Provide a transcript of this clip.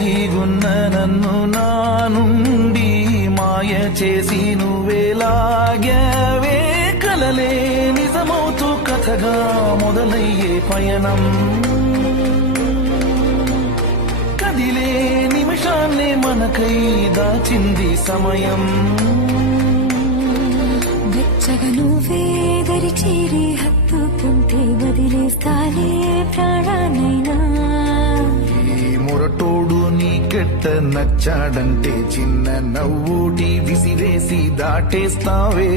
హాయిగున్న నన్ను నా నుండి మాయ చేసి నువ్వేలాగావే కలలే నిజమవుతూ కథగా మొదలయ్యే పయనం కదిలే నిమిషాన్నే మనకై దాచింది సమయం వెచ్చగా నువ్వే దరి చేరి హత్తుకుంటే వదిలేస్తాలే ప్రాణానైనా ఈ మొరటోడు నీకెట్ట నచ్చాడంటే చిన్న నవ్వుటి విసిరేసి దాటేస్తావే